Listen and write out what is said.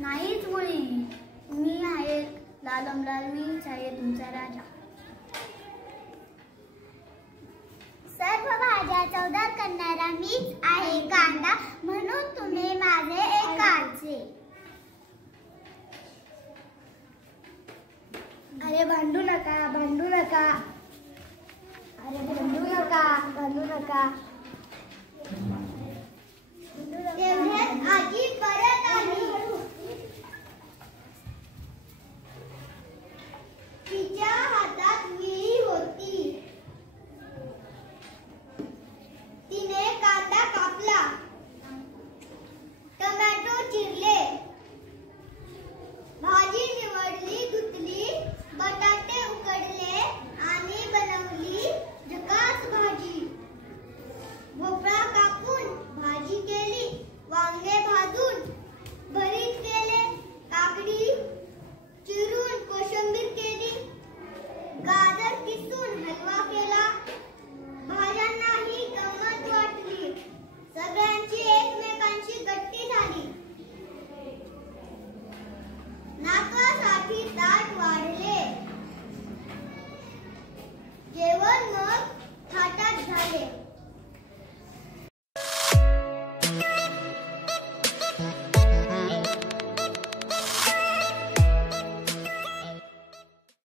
नाहीच मुळी, मी आहे लालमलाल, मीच आहे तुमचा राजा. सर्व भाज्या चवदार करणारा मीच आहे कांदा, म्हणून तुम्ही माझे एकाचे. अरे भांडू नका, भांडू नका, अरे भांडू नका, भांडू नका. तेवढ्यात आजी परत आली. तिच्या हातात विळी होती. तिने कांदा कापला, टोमॅटो चिरले, भाजी निवडली, धुतली, बटाटे उकडले आणि बनवली झकास भाजी. भोपळा कापून भाजी केली, वांगे भाजून भरीत केले, काकडी चिरून कोशिंबीर केली, गाजर किसून हलवा केला. भाज्यांनाही गंमत वाटली. सगळ्यांची एकमेकांशी गट्टी झाली. नाकासाठी ताट वाढले. जेवण मग थाटात झाले.